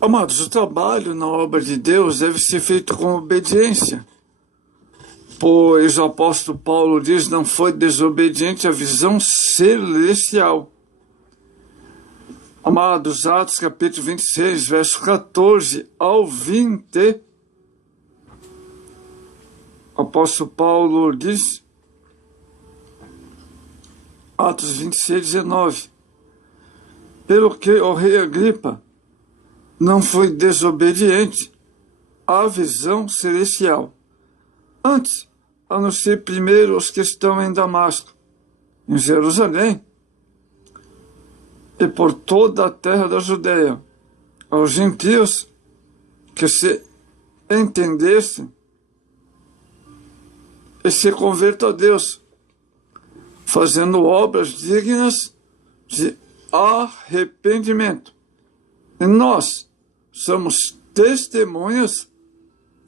Amados, o trabalho na obra de Deus deve ser feito com obediência, pois o apóstolo Paulo diz: não foi desobediente à visão celestial. Amados, Atos capítulo 26, verso 14 ao 20, o apóstolo Paulo diz, Atos 26, 19, pelo que o rei Agripa não foi desobediente à visão celestial. Antes, anunciei primeiro os que estão em Damasco, em Jerusalém, e por toda a terra da Judeia, aos gentios que se entendessem e se convertam a Deus, fazendo obras dignas de arrependimento. E nós somos testemunhas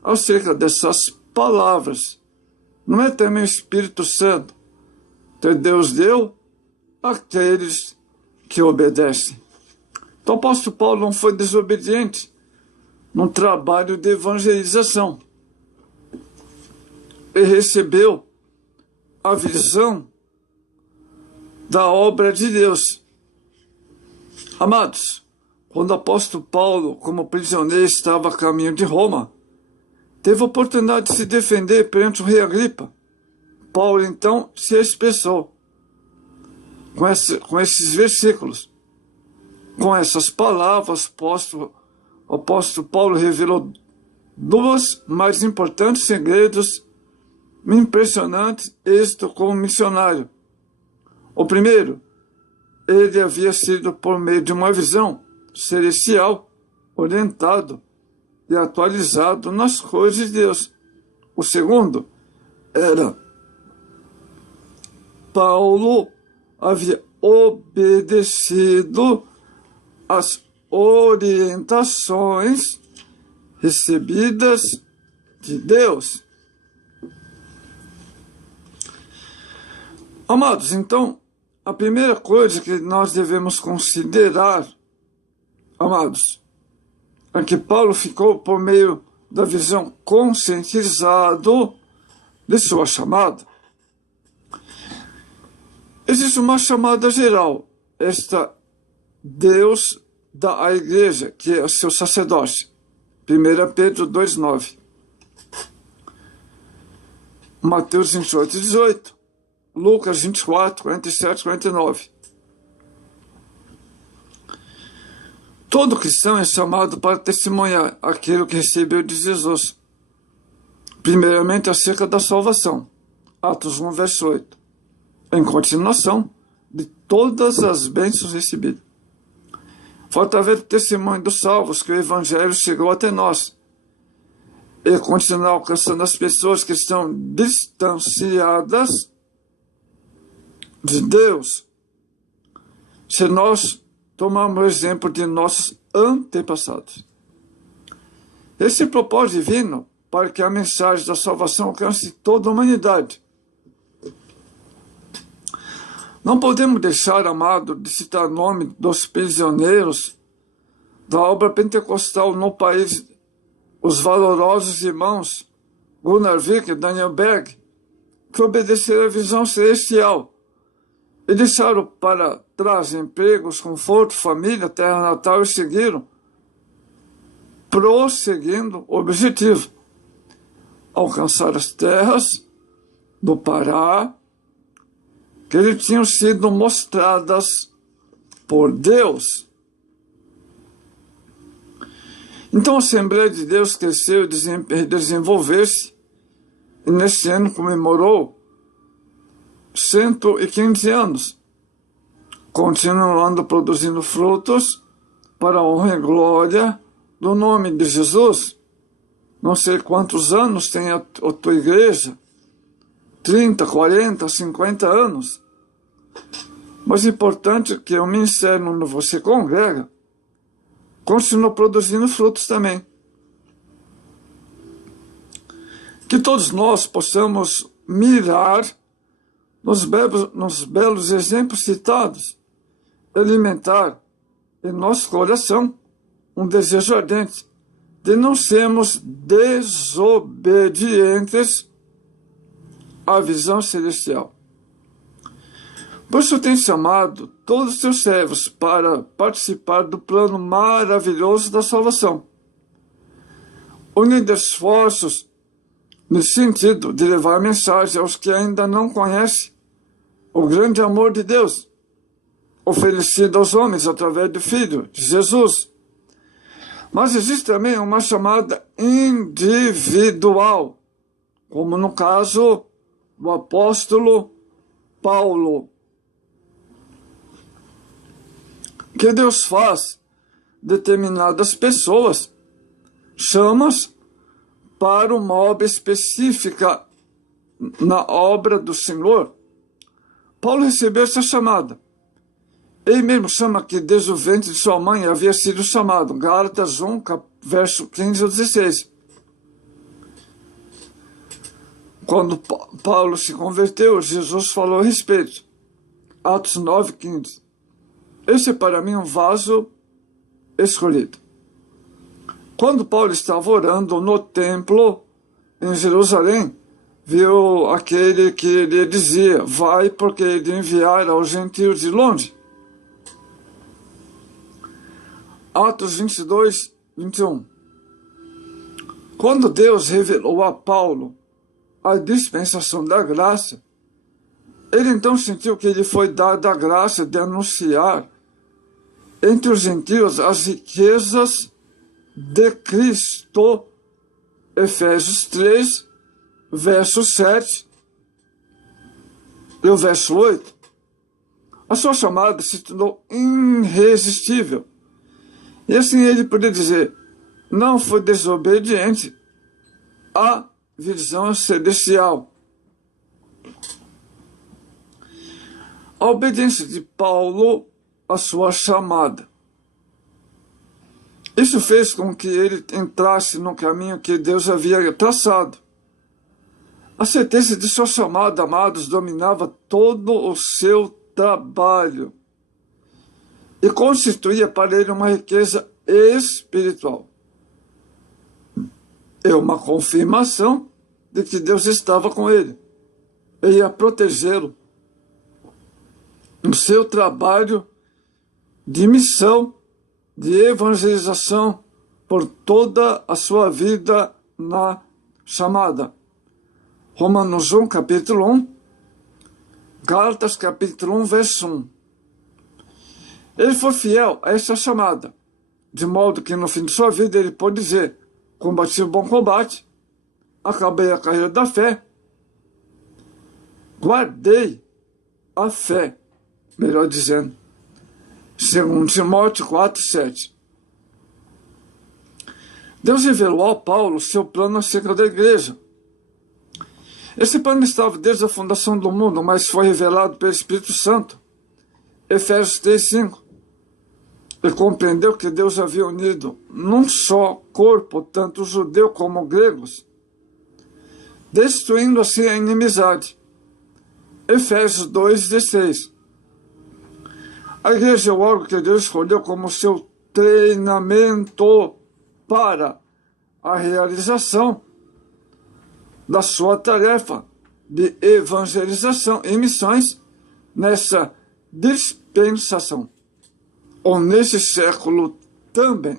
acerca dessas palavras. Não é também o Espírito Santo que Deus deu àqueles que obedecem. Então o apóstolo Paulo não foi desobediente no trabalho de evangelização. Ele recebeu a visão da obra de Deus. Amados, quando o apóstolo Paulo, como prisioneiro, estava a caminho de Roma, teve a oportunidade de se defender perante o rei Agripa. Paulo, então, se expressou com esses versículos. Com essas palavras, o apóstolo Paulo revelou duas mais importantes segredos impressionantes êxito como missionário. O primeiro, ele havia sido por meio de uma visão celestial, orientado e atualizado nas coisas de Deus. O segundo era Paulo havia obedecido às orientações recebidas de Deus. Amados, então, a primeira coisa que nós devemos considerar, amados, é que Paulo ficou por meio da visão conscientizado de sua chamada. Existe uma chamada geral, esta Deus dá à igreja, que é o seu sacerdócio. 1 Pedro 2,9. Mateus 28, 18. Lucas 24, 47, 49. Todo cristão é chamado para testemunhar aquilo que recebeu de Jesus. Primeiramente, acerca da salvação. Atos 1, verso 8. Em continuação de todas as bênçãos recebidas. Falta ver o testemunho dos salvos que o Evangelho chegou até nós e continuar alcançando as pessoas que estão distanciadas de Deus, se nós tomarmos o exemplo de nossos antepassados. Esse é o propósito divino para que a mensagem da salvação alcance toda a humanidade. Não podemos deixar, amado, de citar o nome dos prisioneiros da obra pentecostal no país, os valorosos irmãos Gunnar Vik e Daniel Berg, que obedeceram à visão celestial e deixaram para trás empregos, conforto, família, terra natal e seguiram, prosseguindo o objetivo: alcançar as terras do Pará, que lhe tinham sido mostradas por Deus. Então a Assembleia de Deus cresceu e desenvolveu-se, e nesse ano comemorou 115 anos, continuando produzindo frutos para a honra e glória do nome de Jesus. Não sei quantos anos tem a tua igreja, 30, 40, 50 anos. Mas é importante que o ministério onde você congrega continue produzindo frutos também. Que todos nós possamos mirar nos belos exemplos citados, alimentar em nosso coração um desejo ardente de não sermos desobedientes à visão celestial. Por isso tem chamado todos os seus servos para participar do plano maravilhoso da salvação, unindo esforços no sentido de levar a mensagem aos que ainda não conhecem o grande amor de Deus, oferecido aos homens através do Filho de Jesus. Mas existe também uma chamada individual, como no caso do apóstolo Paulo, que Deus faz determinadas pessoas, chama-as para uma obra específica na obra do Senhor. Paulo recebeu essa chamada. Ele mesmo chama que desde o ventre de sua mãe havia sido chamado. Gálatas 1, verso 15 a 16. Quando Paulo se converteu, Jesus falou a respeito. Atos 9, 15. Esse é para mim um vaso escolhido. Quando Paulo estava orando no templo em Jerusalém, viu aquele que lhe dizia: vai, porque ele enviará aos gentios de longe. Atos 22, 21. Quando Deus revelou a Paulo a dispensação da graça, ele então sentiu que lhe foi dada a graça de anunciar entre os gentios as riquezas de Cristo. Efésios 3, verso 7 e o verso 8. A sua chamada se tornou irresistível. E assim ele podia dizer: não foi desobediente à visão celestial. A obediência de Paulo à sua chamada. Isso fez com que ele entrasse no caminho que Deus havia traçado. A certeza de sua chamada, amados, dominava todo o seu trabalho e constituía para ele uma riqueza espiritual. É uma confirmação de que Deus estava com ele e ia protegê-lo no seu trabalho de missão, de evangelização por toda a sua vida na chamada. Romanos 1, capítulo 1, Gálatas, capítulo 1, verso 1. Ele foi fiel a essa chamada, de modo que no fim de sua vida ele pôde dizer: combati o bom combate, acabei a carreira da fé, guardei a fé, melhor dizendo, 2 Timóteo 4, 7. Deus revelou a Paulo seu plano acerca da igreja. Esse plano estava desde a fundação do mundo, mas foi revelado pelo Espírito Santo. Efésios 3, 5. Ele compreendeu que Deus havia unido num só corpo tanto judeu como gregos, destruindo assim a inimizade. Efésios 2,16. A igreja é o órgão que Deus escolheu como seu treinamento para a realização da sua tarefa de evangelização e missões nessa dispensação, ou nesse século também.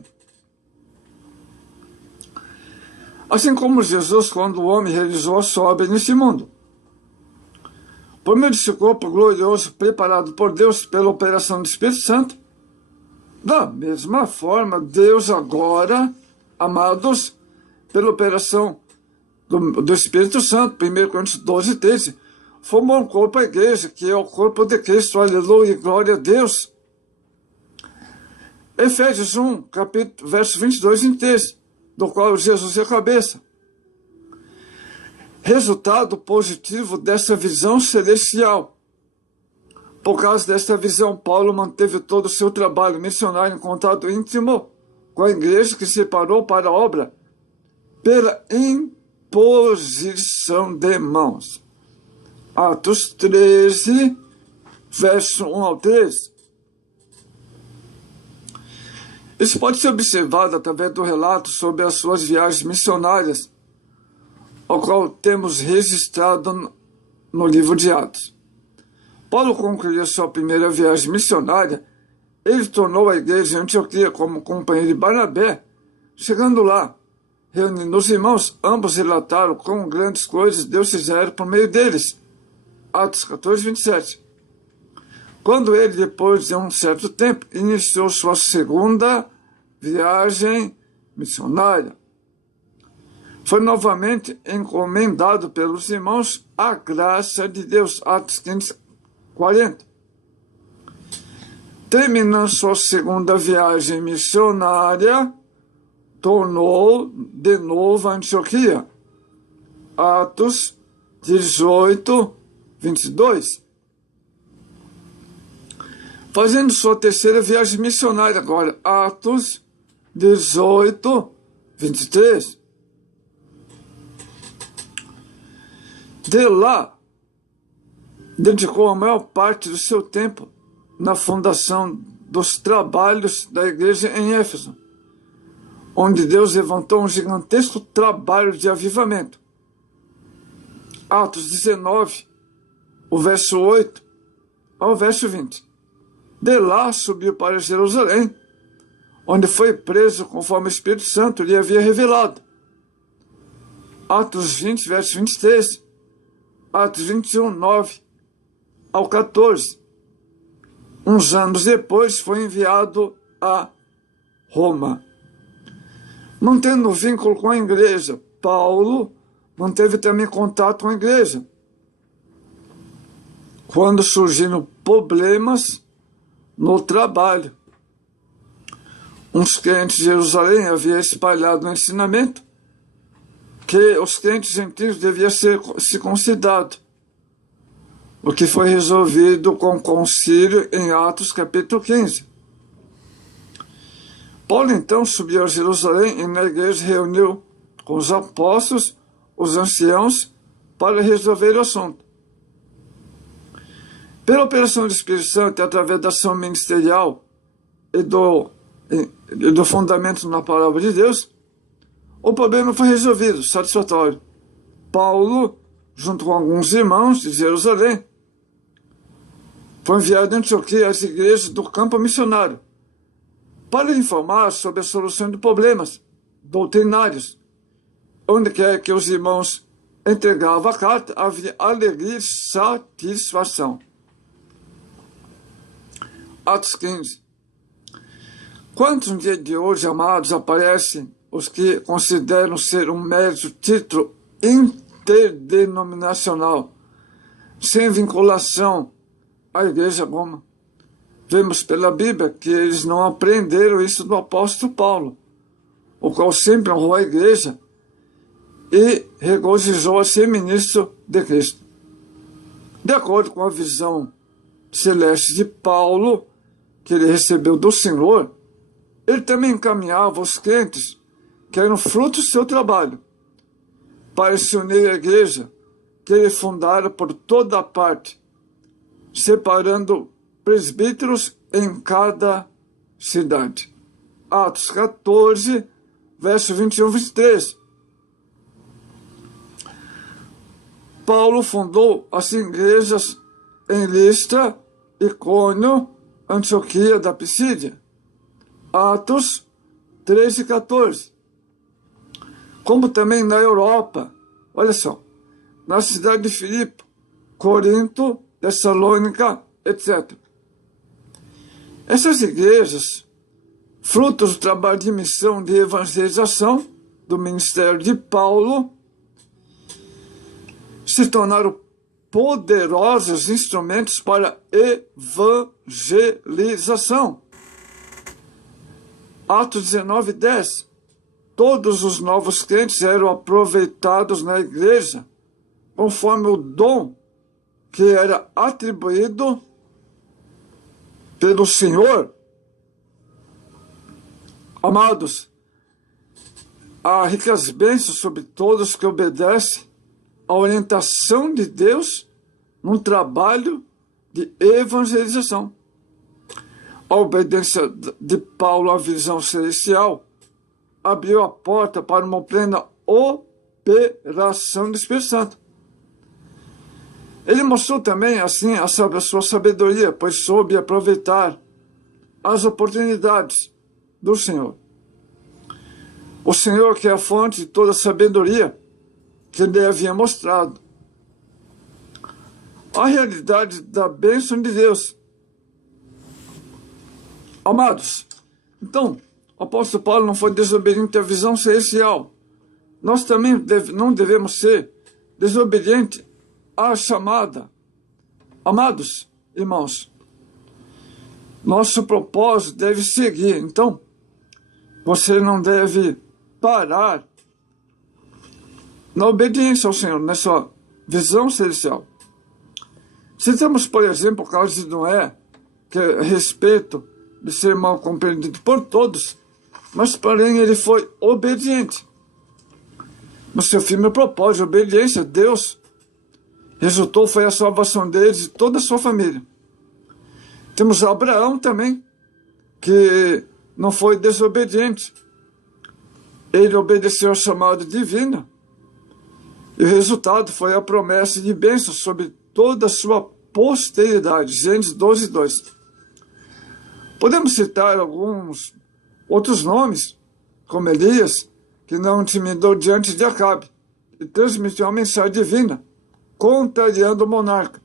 Assim como Jesus, quando o homem realizou a sua obra nesse mundo, por meio desse corpo glorioso preparado por Deus pela operação do Espírito Santo, da mesma forma, Deus agora, amados, pela operação do Espírito Santo, 1 Coríntios 12, 13, formou um corpo, a igreja, que é o corpo de Cristo, aleluia, glória a Deus. Efésios 1, capítulo, verso 22 e 3, do qual Jesus é a cabeça. Resultado positivo dessa visão celestial. Por causa desta visão, Paulo manteve todo o seu trabalho missionário em contato íntimo com a igreja que se separou para a obra pela imposição de mãos. Atos 13, verso 1 ao 13. Isso pode ser observado através do relato sobre as suas viagens missionárias, ao qual temos registrado no livro de Atos. Paulo concluiu sua primeira viagem missionária. Ele tornou a igreja de Antioquia como companheiro de Barnabé. Chegando lá, reunindo os irmãos, ambos relataram quão grandes coisas Deus fizera por meio deles. Atos 14, 27. Quando ele, depois de um certo tempo, iniciou sua segunda viagem missionária, foi novamente encomendado pelos irmãos a graça de Deus. Atos 15, 40. Terminando sua segunda viagem missionária, tornou de novo a Antioquia. Atos 18, 22. Fazendo sua terceira viagem missionária agora. Atos 18, 23. De lá, dedicou a maior parte do seu tempo na fundação dos trabalhos da igreja em Éfeso, onde Deus levantou um gigantesco trabalho de avivamento. Atos 19, o verso 8 ao verso 20. De lá subiu para Jerusalém, onde foi preso conforme o Espírito Santo lhe havia revelado. Atos 20, verso 23. Atos 21, 9 ao 14. Uns anos depois foi enviado a Roma. Mantendo o vínculo com a igreja, Paulo manteve também contato com a igreja. Quando surgiram problemas no trabalho, uns crentes de Jerusalém haviam espalhado o ensinamento que os crentes gentios deviam ser circuncidados, o que foi resolvido com o concílio em Atos capítulo 15. Paulo então subiu a Jerusalém e na igreja reuniu com os apóstolos, os anciãos, para resolver o assunto. Pela operação do Espírito Santo e através da ação ministerial e do fundamento na palavra de Deus, o problema foi resolvido, satisfatório. Paulo, junto com alguns irmãos de Jerusalém, foi enviado a Antioquia às igrejas do campo missionário para informar sobre a solução de problemas doutrinários. Onde quer que os irmãos entregavam a carta, havia alegria e satisfação. Atos 15. Quantos no dia de hoje, amados, aparecem os que consideram ser um mero título interdenominacional, sem vinculação à igreja Roma? Vemos pela Bíblia que eles não aprenderam isso do apóstolo Paulo, o qual sempre honrou a igreja e regozijou a ser ministro de Cristo. De acordo com a visão celeste de Paulo, que ele recebeu do Senhor, ele também encaminhava os crentes que eram fruto do seu trabalho para se unir à igreja que ele fundara por toda a parte, separando presbíteros em cada cidade. Atos 14, verso 21 e 23. Paulo fundou as igrejas em Listra, Icônio, Antioquia da Pisídia. Atos 13 e 14. Como também na Europa, olha só, na cidade de Filipe, Corinto, Tessalônica, etc. Essas igrejas, frutos do trabalho de missão de evangelização do ministério de Paulo, se tornaram poderosos instrumentos para evangelização. Atos 19, 10. Todos os novos crentes eram aproveitados na igreja, conforme o dom que era atribuído pelo Senhor. Amados, há ricas bênçãos sobre todos que obedecem à orientação de Deus num trabalho de evangelização. A obediência de Paulo à visão celestial abriu a porta para uma plena operação do Espírito Santo. Ele mostrou também, assim, a sua sabedoria, pois soube aproveitar as oportunidades do Senhor. O Senhor, que é a fonte de toda a sabedoria, que ele havia mostrado. A realidade da bênção de Deus. Amados, então, o apóstolo Paulo não foi desobediente à visão celestial. Nós também não devemos ser desobedientes à chamada. Amados irmãos, nosso propósito deve seguir. Então, você não deve parar na obediência ao Senhor, nessa visão celestial. Citamos, por exemplo, o caso de Noé, que é a respeito de ser mal compreendido por todos, mas porém ele foi obediente. No seu firme propósito, obediência a Deus, resultou foi a salvação deles e toda a sua família. Temos Abraão também, que não foi desobediente. Ele obedeceu ao chamado divino, e o resultado foi a promessa de bênção sobre toda a sua posteridade. Gênesis 12, 2. Podemos citar alguns outros nomes, como Elias, que não intimidou diante de Acabe e transmitiu a mensagem divina, contrariando o monarca.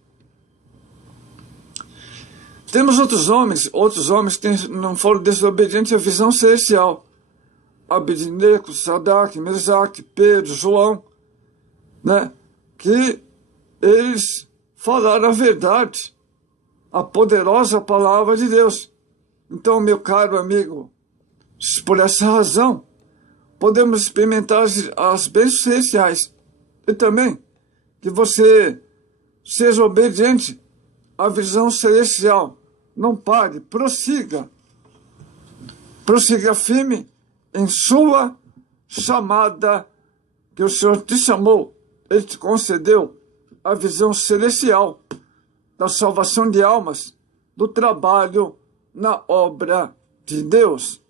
Temos outros homens que não foram desobedientes à visão celestial. Abednego, Sadraque, Mesaque, Pedro, João, que eles falaram a verdade, a poderosa palavra de Deus. Então, meu caro amigo, por essa razão, podemos experimentar as bênçãos celestiais. E também que você seja obediente à visão celestial. Não pare, prossiga. Prossiga firme em sua chamada que o Senhor te chamou. Ele te concedeu a visão celestial da salvação de almas, do trabalho na obra de Deus.